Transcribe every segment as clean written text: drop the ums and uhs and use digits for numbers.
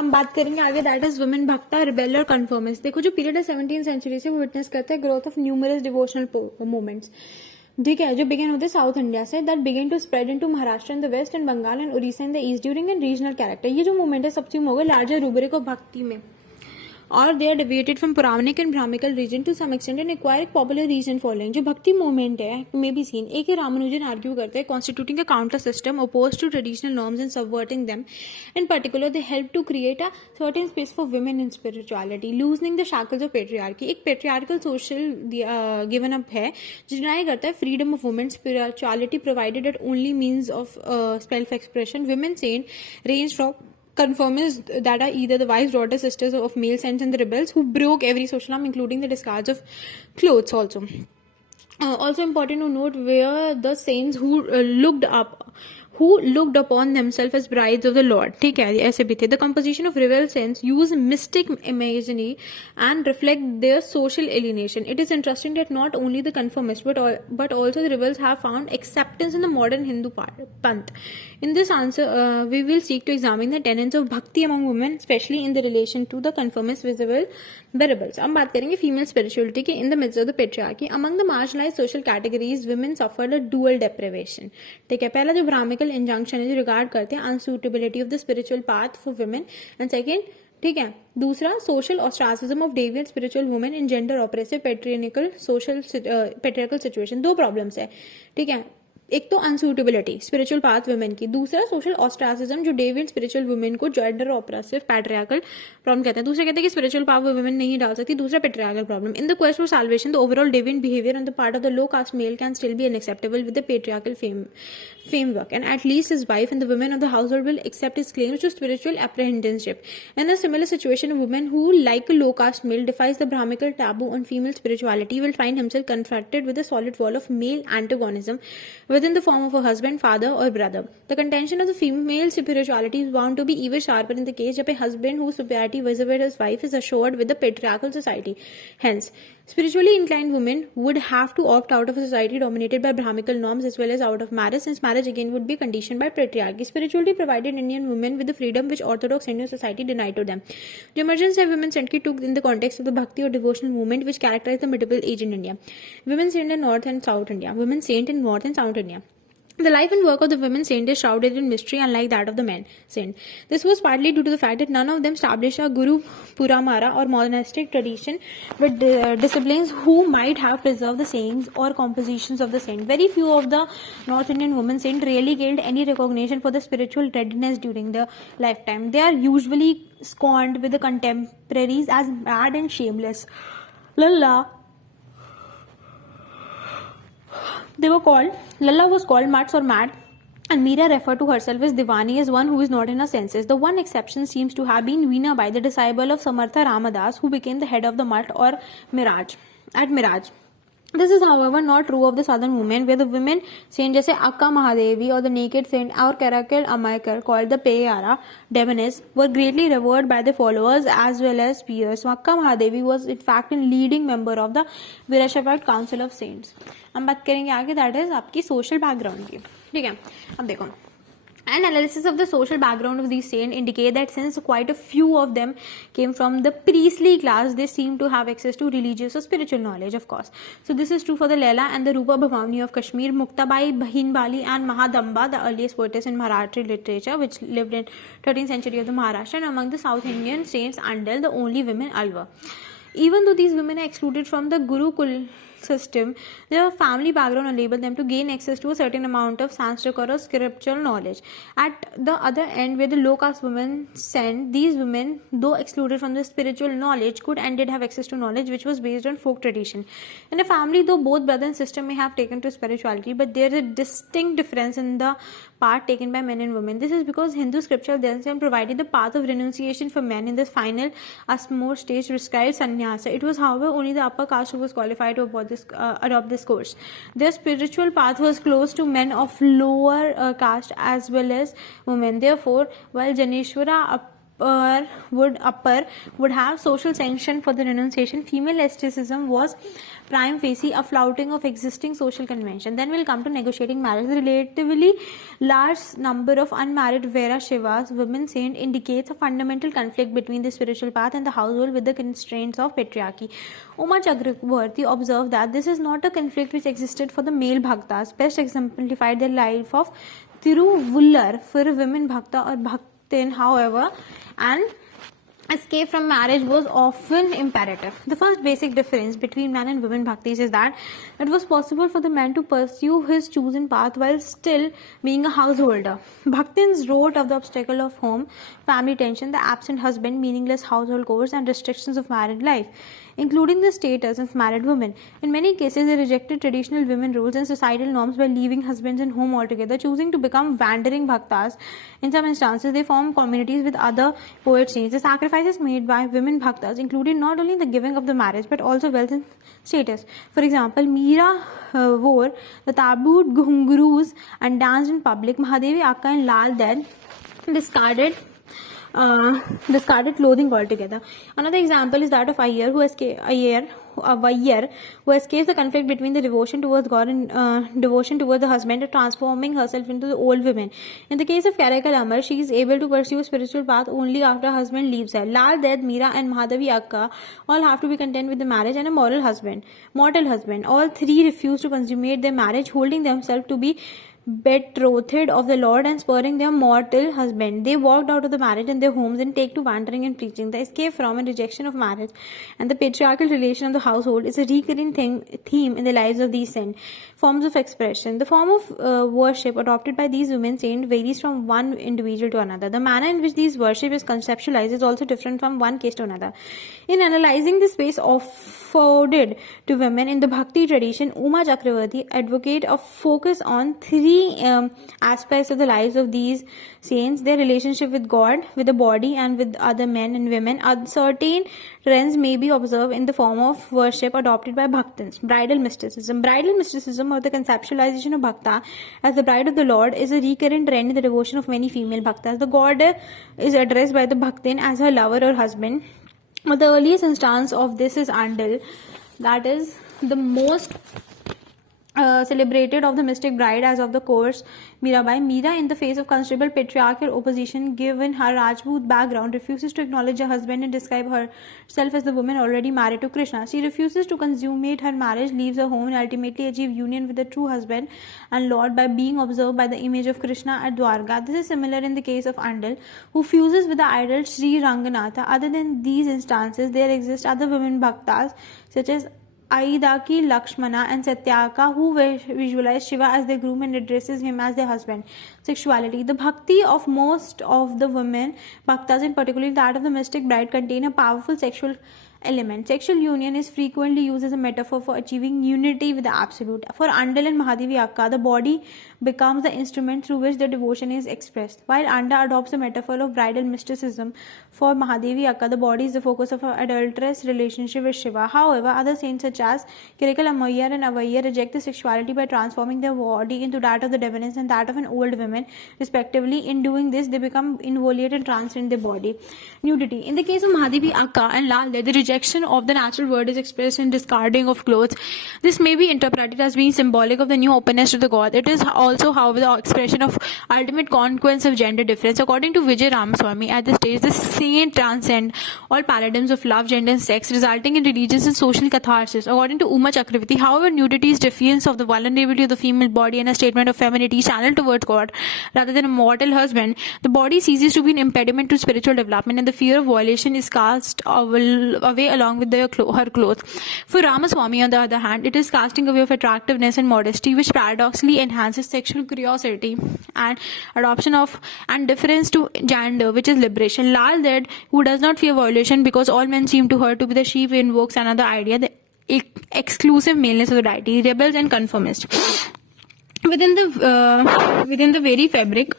हम बात करेंगे आगे, दैट इज वुमेन भक्ता, रिबेल और कन्फर्मिस्ट। देखो जो पीरियड है 17th सेंचुरी से, वो विटनेस करते हैं growth of numerous devotional movements, ठीक है, जो बिगेन होते साउथ इंडिया से, that began to spread into Maharashtra in the west and Bengal and Orissa in the east during an regional character. ये जो मूवमेंट है सबसे हो गए लार्जर रूबरिक ऑफ भक्ति में, और they are deviated from puranic and brahmanical religion to some extent and acquire popular religion following. जो bhakti movement है मे बी सीन एक ही रामानुजन आर्ग्यू करते हैं constituting a counter system oppose to traditional norms and subverting them. In particular they help to create a certain space for women in spirituality, loosening the shackles of patriarchy. एक patriarchal social given up है जो deny करता है freedom of women spirituality provided at only means of self expression. Women saint range from conformists that are either the wives, daughters, sisters of male saints and the rebels who broke every social norm, including the discards of clothes also. Also important to note where the saints who looked upon themselves as brides of the Lord, ठीक है, ऐसे भी थे. The composition of rebel saints use mystic imagery and reflect their social alienation. It is interesting that not only the conformists but also the rebels have found acceptance in the modern Hindu panth. In this answer, we will seek to examine the tenets of bhakti among women, especially in the relation to the conformist visible the rebels. अब बात करेंगे female spirituality की in the midst of the patriarchy. Among the marginalized social categories, women suffered a dual deprivation. ठीक है, पहला जो ब्राह्मिकल injunction है जो रिगार्ड करते हैं unsuitability of the spiritual path for women, and second, ठीक है, दूसरा social ostracism of deviant spiritual women in gender oppressive patriarchal social patriarchal situation. दो प्रॉब्लम्स है, ठीक है, एक तो अनसूटेबिलिटी स्पिरिचुअल पाथ वुमेन की, दूसरा सोशल ऑस्ट्रासिज्म जो डेविएंट स्पिरिचुअल वुमेन को जेंडर ऑपरेसिव पैट्रियार्कल प्रॉब्लम कहते हैं. दूसरा कहते हैं कि स्पिरिचुअल पाथ वुमेन नहीं डाल सकती, दूसरा patriarchal problem. In the quest for salvation the overall deviant behaviour on the part of the low caste male can still be unacceptable with the patriarchal framework, and at least his wife and the women of the household will accept his claims to spiritual apprehensionship. In a similar situation, a woman who, like a low caste male, defies the brahmical taboo on female spirituality will find himself confronted with a solid wall of male antagonism within the form of a husband, father or brother. The contention of the female spirituality is bound to be even sharper in the case of a husband whose superiority vis-a-vis his wife is assured with the patriarchal society. Hence, spiritually inclined women would have to opt out of a society dominated by brahmical norms as well as out of marriage, since marriage again would be conditioned by patriarchy. Spirituality provided Indian women with the freedom which orthodox Indian society denied to them. The emergence of women sainthood took in the context of the bhakti or devotional movement which characterized the medieval age in India. Women saint in North and South India. Women saint in North and South India. The life and work of the women saint is shrouded in mystery, unlike that of the men saint. This was partly due to the fact that none of them established a Guru Puramara or monastic tradition with disciplines who might have preserved the sayings or compositions of the saint. Very few of the North Indian women saint really gained any recognition for the spiritual readiness during their lifetime. They are usually scorned with the contemporaries as mad and shameless. Lalla Lalla was called Mats or mad, and Meera referred to herself as Divani as one who is not in her senses. The one exception seems to have been Veena Bai, the disciple of Samartha Ramadas, who became the head of the Mat or Miraj. This is, however, not true of the southern women, where the women saint जैसे Akka Mahadevi or the naked saint or Karakal Amaikar, called the Peyara Demoness, were greatly revered by their followers as well as peers. Akka Mahadevi was in fact a leading member of the Virashavad Council of Saints. हम बात करेंगे आगे, that is आपकी social background की, ठीक है. अब देखो, analysis of the social background of these saints indicate that since quite a few of them came from the priestly class, they seem to have access to religious or spiritual knowledge, of course. So this is true for the Laila and the Rupa Bhavani of Kashmir, Muktabai, Bhinbali and Mahadamba, the earliest poetess in Marathi literature, which lived in 13th century of the Maharashtra, and among the South Indian saints, Andal, the only women Alva. Even though these women are excluded from the Gurukul system, their family background enabled them to gain access to a certain amount of Sanskrit or scriptural knowledge. At the other end, where the low caste women sent, these women, though excluded from the spiritual knowledge, could and did have access to knowledge which was based on folk tradition. In a family, though both brother and sister may have taken to spirituality, but there is a distinct difference in the part taken by men and women. This is because Hindu scripture themselves provided the path of renunciation for men in this final utmost stage prescribed sannyasa. It was, however, only the upper caste who was qualified to adopt this course. Their spiritual path was closed to men of lower caste as well as women. Therefore, while Janeshwara would have social sanction for the renunciation. Female asceticism was prime facie a flouting of existing social convention. Then we'll come to negotiating marriage. The relatively large number of unmarried Veerashivas, women saint, indicates a fundamental conflict between the spiritual path and the household with the constraints of patriarchy. Uma Chakravarti observed that this is not a conflict which existed for the male bhaktas, best exemplified the life of Tiruvullar for a women bhakta or bhaktin, however, and escape from marriage was often imperative. The first basic difference between man and women bhaktis is that it was possible for the man to pursue his chosen path while still being a householder. Bhaktins wrote of the obstacle of home, family tension, the absent husband, meaningless household chores, and restrictions of married life, including the status of married women. In many cases, they rejected traditional women roles and societal norms by leaving husbands and home altogether, choosing to become wandering bhaktas. In some instances, they formed communities with other poet saints. The sacrifices made by women bhaktas included not only the giving of the marriage but also wealth and status. For example, Meera wore the tabooed ghungroos and danced in public. Mahadevi Akka and Lal Ded discarded clothing altogether. Another example is that of Iyer, who escapes the conflict between the devotion towards God and devotion towards the husband, transforming herself into the old woman. In the case of Karakal Amar, she is able to pursue a spiritual path only after her husband leaves her. Lal Ded, Meera, and Mahadevi Akka all have to be content with the marriage and a mortal husband. All three refuse to consummate their marriage, holding themselves to be betrothed of the Lord and spurring their mortal husband. They walked out of the marriage and their homes and take to wandering and preaching. The escape from and rejection of marriage and the patriarchal relation of the household is a recurring theme in the lives of these saints. Forms of expression. The form of worship adopted by these women saints varies from one individual to another. The manner in which these worship is conceptualized is also different from one case to another. In analyzing the space afforded to women in the Bhakti tradition, Uma Chakravarti advocate a focus on three aspects of the lives of these saints: their relationship with God, with the body, and with other men and women. Certain trends may be observed in the form of worship adopted by Bhaktins. Bridal mysticism. Bridal mysticism, or the conceptualization of Bhakta as the bride of the Lord, is a recurrent trend in the devotion of many female Bhaktas. The God is addressed by the Bhaktin as her lover or husband. But the earliest instance of this is Andal, that is the most celebrated of the mystic bride as of the course Mirabai. Meera, in the face of considerable patriarchal opposition given her Rajput background, refuses to acknowledge her husband and describe herself as the woman already married to Krishna. She refuses to consummate her marriage, leaves her home, and ultimately achieve union with the true husband and Lord by being observed by the image of Krishna at Dwarka. This is similar in the case of Andal, who fuses with the idol Sri Ranganatha. Other than these instances, there exist other women bhaktas such as Aidaki, Lakshmana, and Satyaka, who visualize Shiva as their groom and addresses him as their husband. Sexuality. The bhakti of most of the women bhaktas, in particular that of the mystic bride, contain a powerful sexual element. Sexual union is frequently used as a metaphor for achieving unity with the absolute. For Andal and Mahadevi Akka, the body becomes the instrument through which the devotion is expressed. While Anda adopts the metaphor of bridal mysticism, for Mahadevi Akka, the body is the focus of her adulterous relationship with Shiva. However, other saints such as Kirikal Ammayar and Avayar reject the sexuality by transforming their body into that of the divinity and that of an old woman, respectively. In doing this, they become inviolate and transcend their body. Nudity. In the case of Mahadevi Akka and Lal, the rejection of the natural world is expressed in discarding of clothes. This may be interpreted as being symbolic of the new openness to the God. It is also, however, the expression of ultimate consequence of gender difference. According to Vijay Ramaswamy, at this stage, the saint transcend all paradigms of love, gender, and sex, resulting in religious and social catharsis. According to Uma Chakravarti, however, nudity is defiance of the vulnerability of the female body and a statement of femininity channeled towards God rather than a mortal husband. The body ceases to be an impediment to spiritual development, and the fear of violation is cast away along with her clothes. For Ramaswamy, on the other hand, it is casting away of attractiveness and modesty, which paradoxically enhances sexual curiosity and adoption of and difference to gender, which is liberation. Lal Ded, who does not fear violation because all men seem to her to be the sheep, invokes another idea, the exclusive maleness of the deity, rebels and conformists. Within the very fabric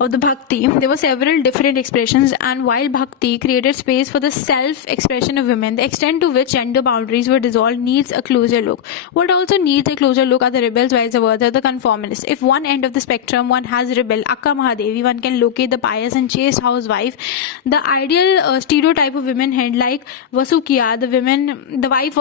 of the bhakti, there were several different expressions, and while bhakti created space for the self-expression of women, the extent to which gender boundaries were dissolved needs a closer look. What also needs a closer look are the rebels, vice versa, the conformists. If one end of the spectrum one has rebel, Akka Mahadevi, one can locate the pious and chaste housewife. The ideal stereotype of women head like Vasukiya, the wife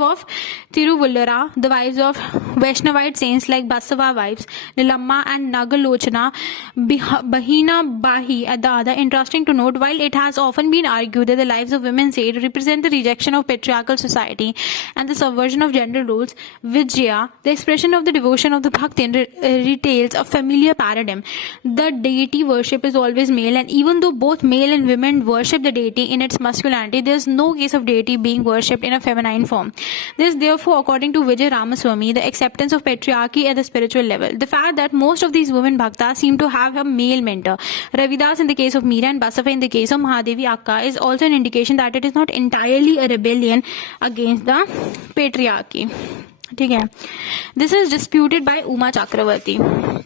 of Tiruvallura, the wives of Vaishnavite saints like Basava wives, Nilamma and Nagalochana, Bahina Bahi at the other. Interesting to note, while it has often been argued that the lives of women said represent the rejection of patriarchal society and the subversion of gender roles, Vijaya, the expression of the devotion of the Bhaktin, retails a familiar paradigm. The deity worship is always male, and even though both male and women worship the deity in its masculinity, there is no case of deity being worshipped in a feminine form. There is therefore, according to Vijay Ramaswamy, the acceptance of patriarchy at the spiritual level. The fact that most of these women bhaktas seem to have a male mentor, Ravidas in the case of Meera and Basava in the case of Mahadevi Akka, is also an indication that it is not entirely a rebellion against the patriarchy. Okay. This is disputed by Uma Chakravarti,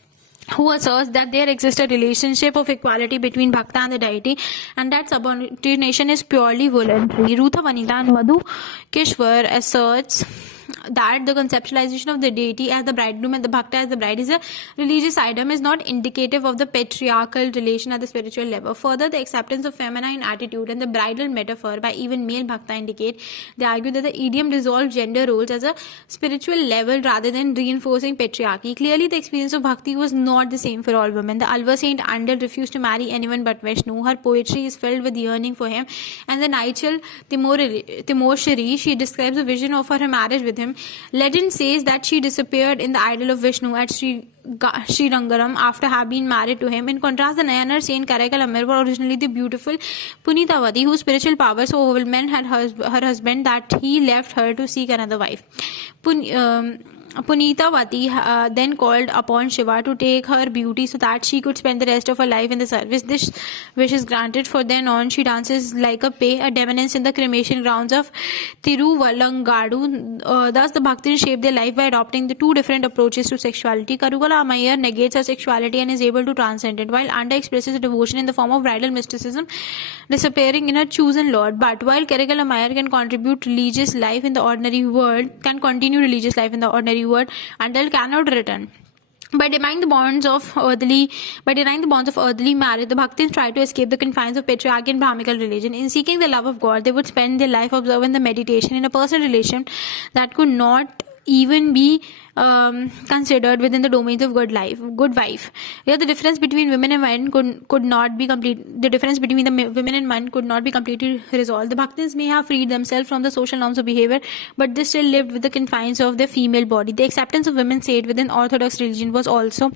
who asserts that there exists a relationship of equality between Bhakta and the deity, and that subordination is purely voluntary. Rutha Vanita and Madhu Kishwar asserts that the conceptualization of the deity as the bridegroom and the Bhakta as the bride is a religious item is not indicative of the patriarchal relation at the spiritual level. Further, the acceptance of feminine attitude and the bridal metaphor by even male Bhakta indicate, they argue that the idiom dissolves gender roles as a spiritual level rather than reinforcing patriarchy. Clearly, the experience of Bhakti was not the same for all women. The Alva saint Andal refused to marry anyone but Vishnu. Her poetry is filled with yearning for him. And the Nichal Timoshari, she describes a vision of her marriage with him. Legend says that she disappeared in the idol of Vishnu at Srirangaram after having been married to him. In contrast, the Nayanar saint Karaikal Amir were originally the beautiful Punitavati, whose spiritual power so overwhelmed her husband that he left her to seek another wife. Punitavati then called upon Shiva to take her beauty so that she could spend the rest of her life in the service. This wish is granted. For then on, she dances like a pay, a demoness in the cremation grounds of Tiruvalangadu. Thus, the Bhaktins shape their life by adopting the two different approaches to sexuality. Karugala Amayar negates her sexuality and is able to transcend it, while Anda expresses devotion in the form of bridal mysticism, disappearing in her chosen lord. But while Karaikal Amayar can continue religious life in the ordinary world, Andal cannot return. By denying the bonds of earthly marriage, the Bhaktins try to escape the confines of patriarchy and Brahmical religion. In seeking the love of God, they would spend their life observing the meditation in a personal relation that could not even be considered within the domains of good wife. Here, the difference between women and men could not be complete. The difference between the women and men could not be completely resolved. The Bhaktins may have freed themselves from the social norms of behavior, but they still lived with the confines of their female body. The acceptance of women's state within Orthodox religion was also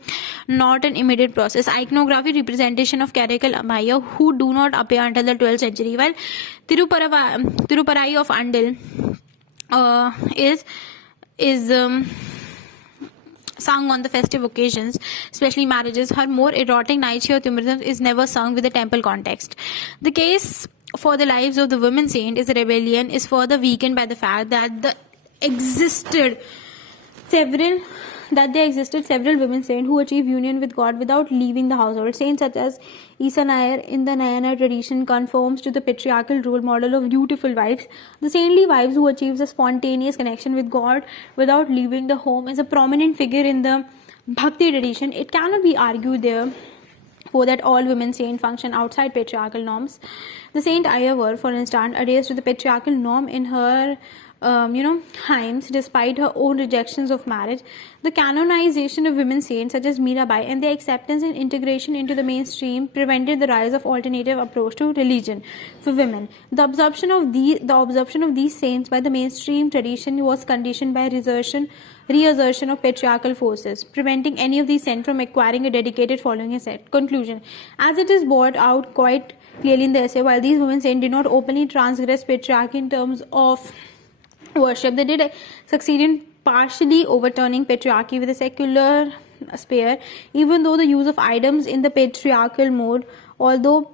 not an immediate process. Iconography representation of Karaikal Amaya, who do not appear until the 12th century, while Tiruparai of Andal is sung on the festive occasions, especially marriages. Her more erotic Naichya Tumurism is never sung with the temple context. The case for the lives of the women saint is a rebellion is further weakened by the fact that there existed several women saints who achieved union with God without leaving the household. Saints such as Isa Nair in the Nayanar tradition conforms to the patriarchal role model of dutiful wives. The saintly wives who achieves a spontaneous connection with God without leaving the home is a prominent figure in the Bhakti tradition. It cannot be argued there that all women saints function outside patriarchal norms. The Saint Ayyavar, for instance, adheres to the patriarchal norm in her hymns, despite her own rejections of marriage. The canonization of women saints such as Mirabai and their acceptance and integration into the mainstream prevented the rise of alternative approach to religion for women. The absorption of these saints by the mainstream tradition was conditioned by reassertion of patriarchal forces, preventing any of these saints from acquiring a dedicated following. A set conclusion, as it is brought out quite clearly in the essay, while these women saints did not openly transgress patriarchy in terms of worship, they did succeed in partially overturning patriarchy with a secular sphere, even though the use of items in the patriarchal mode, although